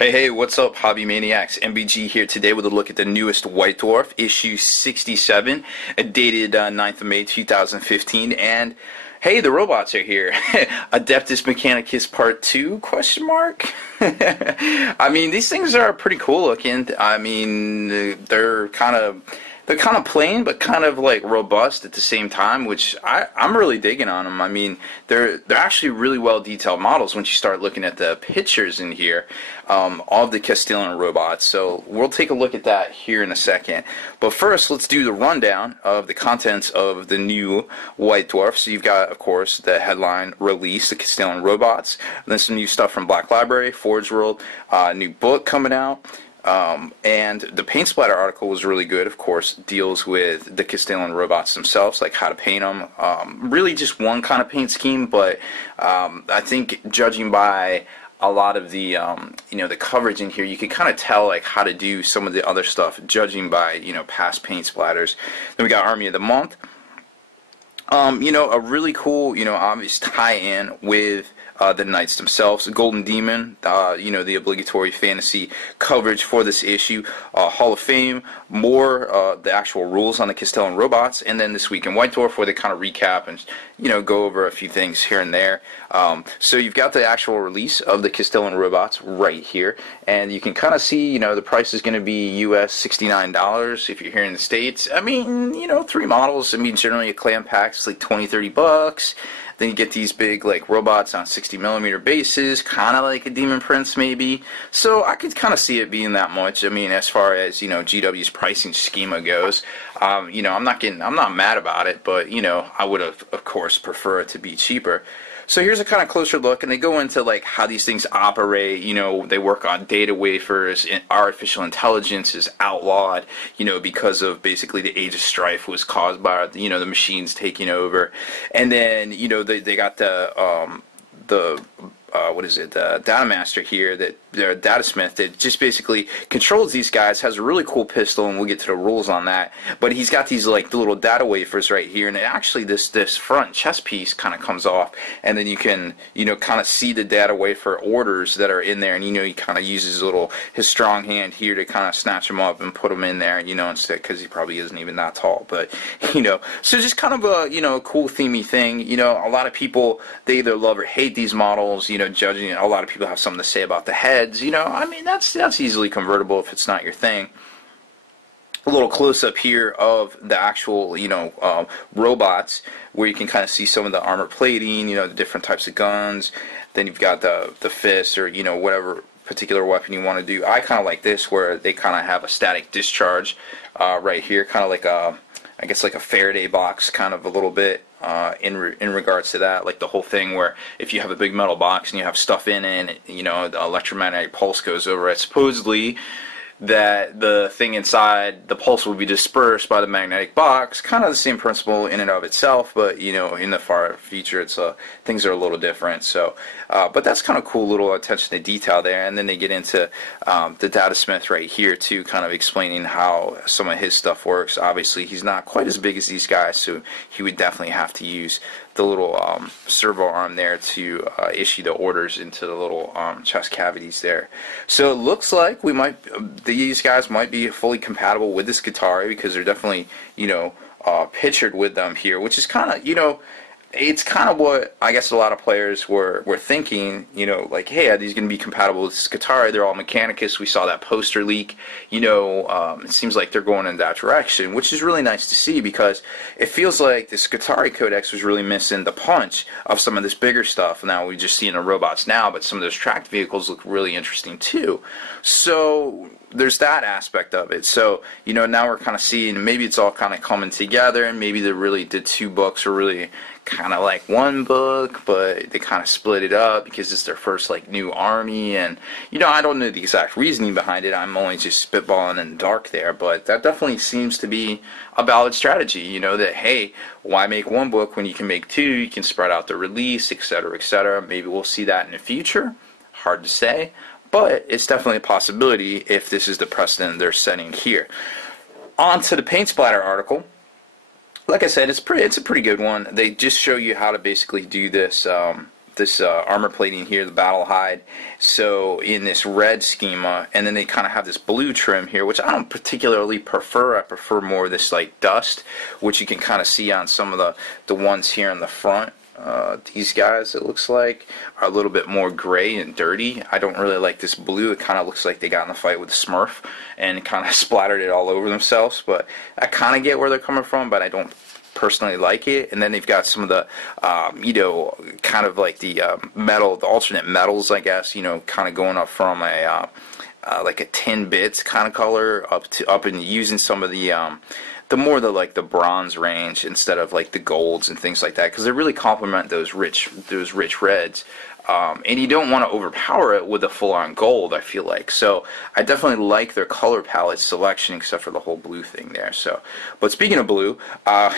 Hey, what's up, Hobby Maniacs? MBG here today with a look at the newest White Dwarf, issue 67, dated 9th of May 2015. And hey, the robots are here. Adeptus Mechanicus Part 2, question mark? I mean, these things are pretty cool looking. I mean, they're kind of plain, but kind of like robust at the same time, which I'm really digging on them. I mean, they're actually really well detailed models once you start looking at the pictures in here of the Castellan robots. So we'll take a look at that here in a second. But first, let's do the rundown of the contents of the new White Dwarf. So you've got, of course, the headline release, the Castellan robots, and then some new stuff from Black Library, Forge World, new book coming out. And the paint splatter article was really good, of course, deals with the Castellan robots themselves, like how to paint them. Really just one kind of paint scheme, but I think judging by a lot of the the coverage in here, you can kind of tell like how to do some of the other stuff, judging by past paint splatters. Then we got Army of the Month. A really cool, obvious tie-in with the Knights themselves, the Golden Demon, the obligatory fantasy coverage for this issue, Hall of Fame, more the actual rules on the Castellan robots, and then this week in White Dwarf where they kind of recap and go over a few things here and there. So you've got the actual release of the Castellan robots right here, and you can kind of see the price is going to be US $69 if you're here in the States. I mean, 3 models. I mean, generally a clan pack is like 20-30 bucks. Then you get these big like robots on 60mm bases, kind of like a Demon Prince maybe. So I could kind of see it being that much. I mean, as far as GW's pricing schema goes, I'm not mad about it, but I would have, of course, prefer it to be cheaper. So here's a kind of closer look, and they go into like how these things operate. They work on data wafers, and artificial intelligence is outlawed, because of basically the age of strife was caused by the machines taking over, and then they got the data master here, that the data smith that just basically controls these guys, has a really cool pistol, and we'll get to the rules on that. But he's got these like the little data wafers right here, and actually this front chest piece kind of comes off, and then you can kind of see the data wafer orders that are in there, and he kind of uses his strong hand here to kind of snatch them up and put them in there, instead, because he probably isn't even that tall, but so just kind of a cool themey thing. A lot of people, they either love or hate these models, judging. A lot of people have something to say about the heads. I mean, that's easily convertible if it's not your thing. A little close-up here of the actual, robots, where you can kind of see some of the armor plating, the different types of guns. Then you've got the fists, or, whatever particular weapon you want to do. I kind of like this, where they kind of have a static discharge right here, kind of like I guess like a Faraday box, kind of a little bit. In regards to that, like the whole thing where if you have a big metal box and you have stuff in it, the electromagnetic pulse goes over it. Supposedly, that the thing inside, the pulse will be dispersed by the magnetic box. Kind of the same principle in and of itself, but in the far future, things are a little different. So, but that's kind of cool, little attention to detail there. And then they get into the data smith right here too, kind of explaining how some of his stuff works. Obviously, he's not quite as big as these guys, so he would definitely have to use the little servo arm there to issue the orders into the little chest cavities there. So it looks like these guys might be fully compatible with this Guittari, because they're definitely pictured with them here, which is kind of it's kind of what I guess a lot of players were thinking, like, hey, are these going to be compatible with this Guittari? They're all Mechanicus. We saw that poster leak. It seems like they're going in that direction, which is really nice to see, because it feels like this Guittari Codex was really missing the punch of some of this bigger stuff. Now we just see in the robots now, but some of those tracked vehicles look really interesting too. So there's that aspect of it. So now we're kind of seeing maybe it's all kind of coming together, and maybe the 2 books are really kind of like one book, but they kind of split it up because it's their first like new army. And I don't know the exact reasoning behind it. I'm only just spitballing in the dark there, but that definitely seems to be a valid strategy. That hey, why make one book when you can make 2? You can spread out the release, etc., etc. Maybe we'll see that in the future. Hard to say, but it's definitely a possibility if this is the precedent they're setting here. On to the paint splatter article. Like I said, it's a pretty good one. They just show you how to basically do this armor plating here, the battle hide. So in this red schema, and then they kind of have this blue trim here, which I don't particularly prefer. I prefer more of this like dust, which you can kind of see on some of the ones here in the front. These guys, it looks like, are a little bit more gray and dirty. I don't really like this blue. It kind of looks like they got in a fight with a Smurf and kind of splattered it all over themselves. But I kind of get where they're coming from, but I don't personally like it. And then they've got some of the, kind of like the metal, the alternate metals, I guess, kind of going up from a like a 10 bits kind of color up and using some of the more like the bronze range instead of like the golds and things like that, because they really complement those rich reds. And you don't want to overpower it with a full-on gold, I feel like. So I definitely like their color palette selection, except for the whole blue thing there. So, but speaking of blue,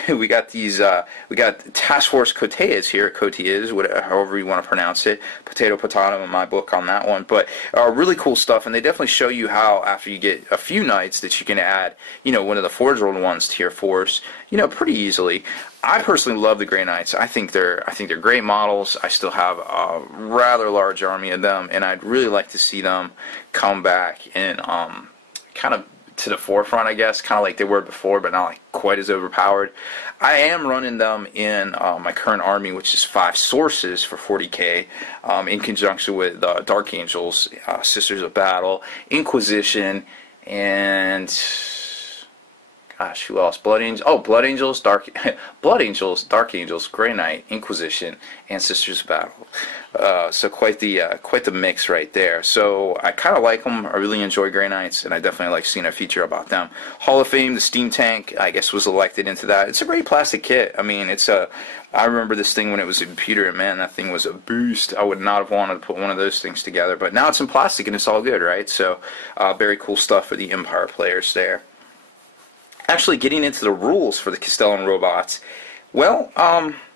we got these. We got Task Force Cotillas here. Cotillas, however you want to pronounce it. Potato in my book on that one. But really cool stuff, and they definitely show you how after you get a few knights that you can add, one of the Forge World ones to your force, pretty easily. I personally love the Grey Knights. I think they're great models. I still have a rather large army of them, and I'd really like to see them come back and kind of to the forefront, I guess, kind of like they were before, but not like quite as overpowered. I am running them in my current army, which is 5 sources for 40k, in conjunction with Dark Angels, Sisters of Battle, Inquisition, and gosh, who else? Blood Angels, Dark Angels, Grey Knight, Inquisition, and Sisters of Battle. So quite the mix right there. So I kind of like them. I really enjoy Grey Knights, and I definitely like seeing a feature about them. Hall of Fame, the Steam Tank, I guess, was elected into that. It's a great plastic kit. I mean, I remember this thing when it was a computer, and man, that thing was a beast. I would not have wanted to put one of those things together, but now it's in plastic and it's all good, right? So very cool stuff for the Empire players there. Actually getting into the rules for the Castellan robots, well,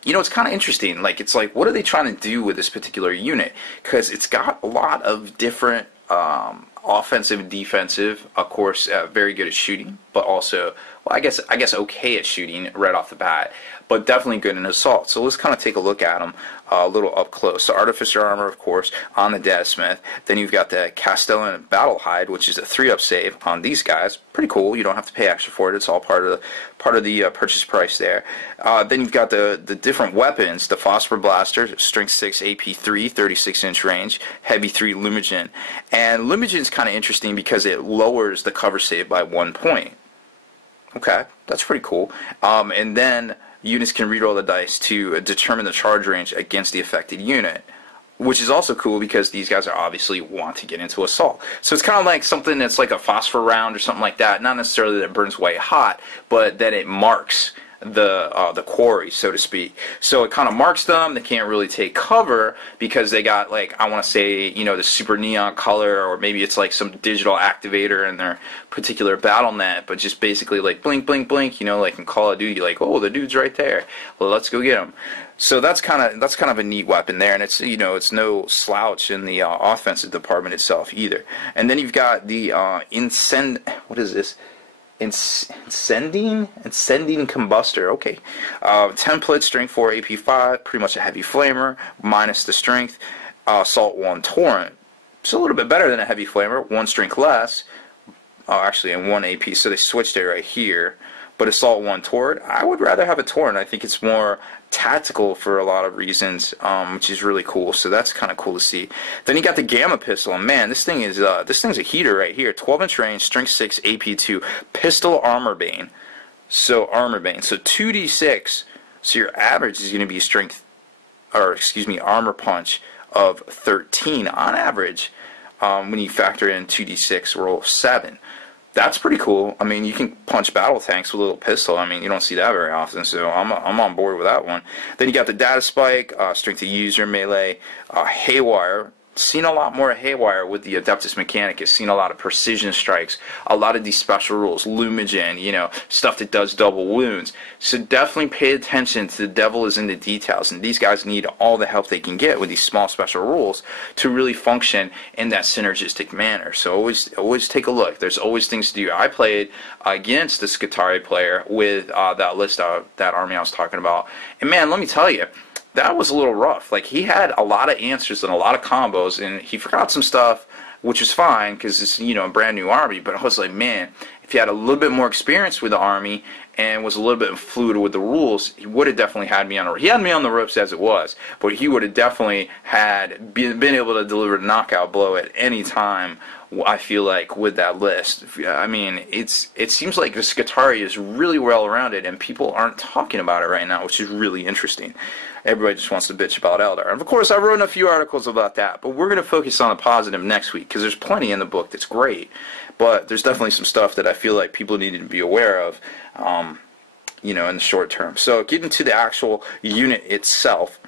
it's kind of interesting. It's like, what are they trying to do with this particular unit? Because it's got a lot of different offensive and defensive. Of course, very good at shooting, but also, well, I guess okay at shooting right off the bat, but definitely good in assault. So let's kind of take a look at them a little up close. So Artificer Armor, of course, on the Datasmith. Then you've got the Castellan Battle Hide, which is a 3-up save on these guys. Pretty cool. You don't have to pay extra for it. It's all part of the purchase price there. Then you've got the different weapons. The Phosphor Blaster, Strength 6 AP3, 36-inch range, Heavy 3 Lumigen. And Lumigen is kind of interesting because it lowers the cover save by 1 point. Okay, that's pretty cool. And then units can reroll the dice to determine the charge range against the affected unit, which is also cool because these guys are obviously want to get into assault. So it's kind of like something that's like a phosphor round or something like that. Not necessarily that it burns way hot, but that it marks the quarry, so to speak. So it kind of marks them. They can't really take cover because they got, like, I want to say, the super neon color, or maybe it's like some digital activator in their particular battle net, but just basically like blink, blink, blink, like in Call of Duty, like, oh, the dude's right there. Well, let's go get him. So that's kind of a neat weapon there, and it's it's no slouch in the offensive department itself either. And then you've got the what is this? Incending Combustor. Okay. Template, Strength 4, AP 5, pretty much a heavy flamer, minus the strength. Assault 1 Torrent. It's a little bit better than a heavy flamer, 1 strength less. Actually, and 1 AP, so they switched it right here. But Assault 1 Torrent, I would rather have a Torrent. I think it's more tactical for a lot of reasons, which is really cool. So that's kind of cool to see. Then you got the Gamma Pistol, and man, this thing's a heater right here. 12-inch range, Strength 6, AP 2, Pistol Armor Bane. So 2d6. So your average is going to be Armor Punch of 13 on average. When you factor in 2d6 roll of 7. That's pretty cool. I mean, you can punch battle tanks with a little pistol. I mean, you don't see that very often, so I'm on board with that one. Then you got the Data Spike, Strength of User, Melee, Haywire. Seen a lot more Haywire with the Adeptus Mechanicus. Seen a lot of precision strikes, a lot of these special rules, Lumigen, stuff that does double wounds. So definitely pay attention to the devil is in the details, and these guys need all the help they can get with these small special rules to really function in that synergistic manner. So always take a look. There's always things to do. I played against the Skitarii player with that list, that army I was talking about, and man, let me tell you, that was a little rough. Like, he had a lot of answers and a lot of combos, and he forgot some stuff, which is fine because it's, you know, a brand new army. But I was like, man, if he had a little bit more experience with the army and was a little bit fluid with the rules, he would have definitely had me on the ropes. He had me on the ropes as it was, but he would have definitely had been able to deliver the knockout blow at any time, I feel like, with that list. I mean, it seems like the Scutari is really well rounded, and people aren't talking about it right now, which is really interesting. Everybody just wants to bitch about Eldar. And of course, I wrote a few articles about that, but we're going to focus on the positive next week, because there's plenty in the book that's great, but there's definitely some stuff that I feel like people need to be aware of, you know, in the short term. So getting to the actual unit itself,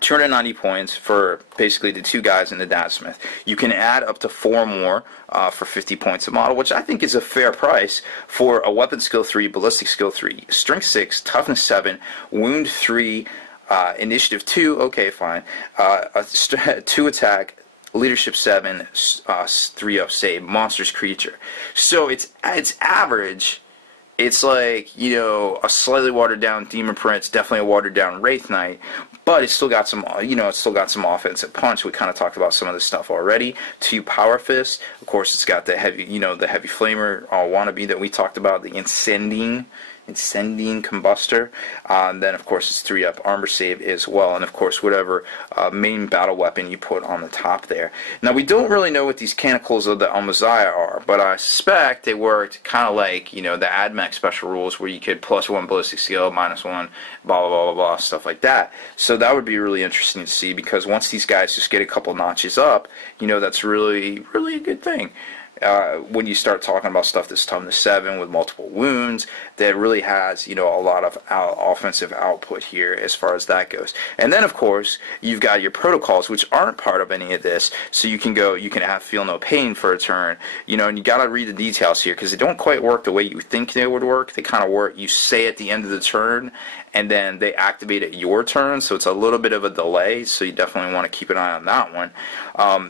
290 points for basically the two guys in the Datasmith. You can add up to 4 more for 50 points a model, which I think is a fair price for a weapon skill 3, ballistic skill 3, strength 6, toughness 7, wound 3, initiative 2, okay, fine, 2 attack, leadership 7, 3 up save, monsters creature. So it's average. It's like, you know, a slightly watered down Demon Prince, definitely a watered down Wraith Knight, but it's still got some, you know, it's still got some offensive punch. We kind of talked about some of this stuff already. 2 Power Fists. Of course, it's got the heavy, you know, the heavy flamer wannabe that we talked about, the Incending Combustor. Then, of course, it's 3 up armor save as well, and of course, whatever main battle weapon you put on the top there. Now, we don't really know what these Canticles of the Almaziah are, but I suspect they worked kind of like, you know, the AdMech special rules, where you could +1 ballistic skill, -1, blah, blah, blah, blah, blah, stuff like that. So that would be really interesting to see, because once these guys just get a couple notches up, you know, that's really, really a good thing. When you start talking about stuff that's toughness 7 with multiple wounds, that really has, you know, a lot of offensive output here as far as that goes. And then, of course, you've got your protocols, which aren't part of any of this. So you can have feel no pain for a turn, you know, and you got to read the details here, because they don't quite work the way you think they would work. They kind of work, you say at the end of the turn, and then they activate at your turn, so it's a little bit of a delay, so you definitely want to keep an eye on that one.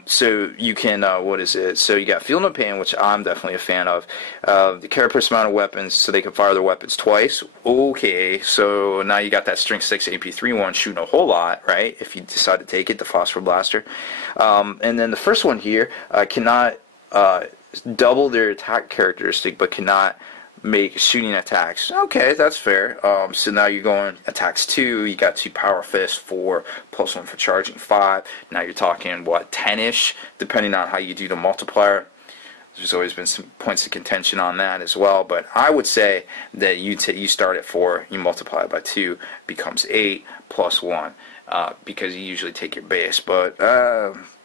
So you can, what is it? So you got Feel No Pain, which I'm definitely a fan of. The carapace amount of weapons, so they can fire their weapons twice. Okay, so now you got that Strength 6 AP3 one shooting a whole lot, right? If you decide to take it, the Phosphor Blaster. And then the first one here cannot double their attack characteristic, but cannot make shooting attacks. Okay, that's fair. So now you're going attacks 2, you got 2 Power Fists, 4, +1 for charging 5. Now you're talking, what, 10-ish, depending on how you do the multiplier. There's always been some points of contention on that as well, but I would say that you start at 4, you multiply it by 2, becomes 8 +1, because you usually take your base, but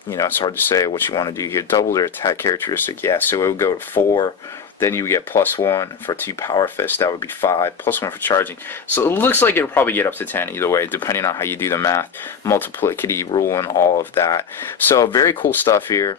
you know, it's hard to say what you want to do here. Double their attack characteristic, yeah, so it would go to 4. Then you get +1 for 2 Power Fists, that would be 5, +1 for charging. So it looks like it'll probably get up to 10 either way, depending on how you do the math, multiplicity rule and all of that. So very cool stuff here.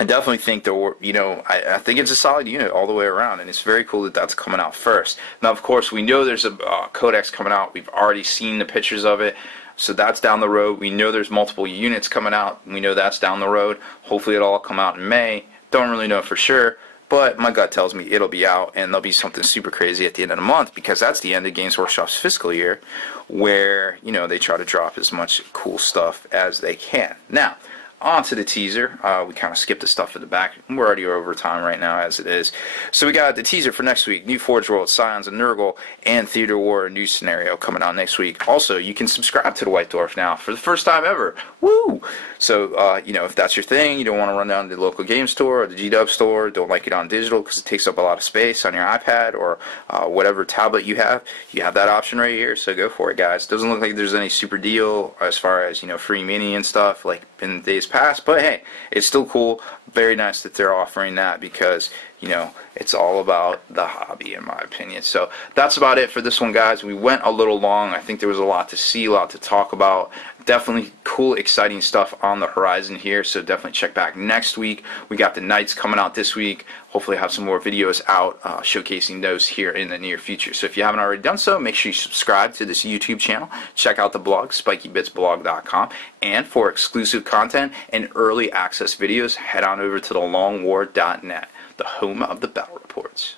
I definitely think that, you know, I think it's a solid unit all the way around, and it's very cool that that's coming out first. Now, of course, we know there's a codex coming out. We've already seen the pictures of it, so that's down the road. We know there's multiple units coming out. We know that's down the road. Hopefully it'll all come out in May. Don't really know for sure, but my gut tells me it'll be out, and there'll be something super crazy at the end of the month, because that's the end of Games Workshop's fiscal year, where, you know, they try to drop as much cool stuff as they can. Now, on to the teaser. We kind of skipped the stuff at the back. We're already over time right now as it is. So we got the teaser for next week. New Forge World, Scions of Nurgle, and Theater War, a new scenario coming out next week. Also, you can subscribe to the White Dwarf now for the first time ever. Woo! So, you know, if that's your thing, you don't want to run down to the local game store or the GW store, don't like it on digital because it takes up a lot of space on your iPad or whatever tablet you have that option right here, so go for it, guys. Doesn't look like there's any super deal as far as, you know, free mini and stuff like in the days past, but hey, it's still cool. Very nice that they're offering that, because, you know, it's all about the hobby, in my opinion. So that's about it for this one, guys. We went a little long. I think there was a lot to see, a lot to talk about. Definitely cool, exciting stuff on the horizon here, so definitely check back next week. We got the Knights coming out this week. Hopefully have some more videos out showcasing those here in the near future. So if you haven't already done so, make sure you subscribe to this YouTube channel. Check out the blog, spikybitsblog.com. And for exclusive content and early access videos, head on over to thelongwar.net, the home of the battle reports.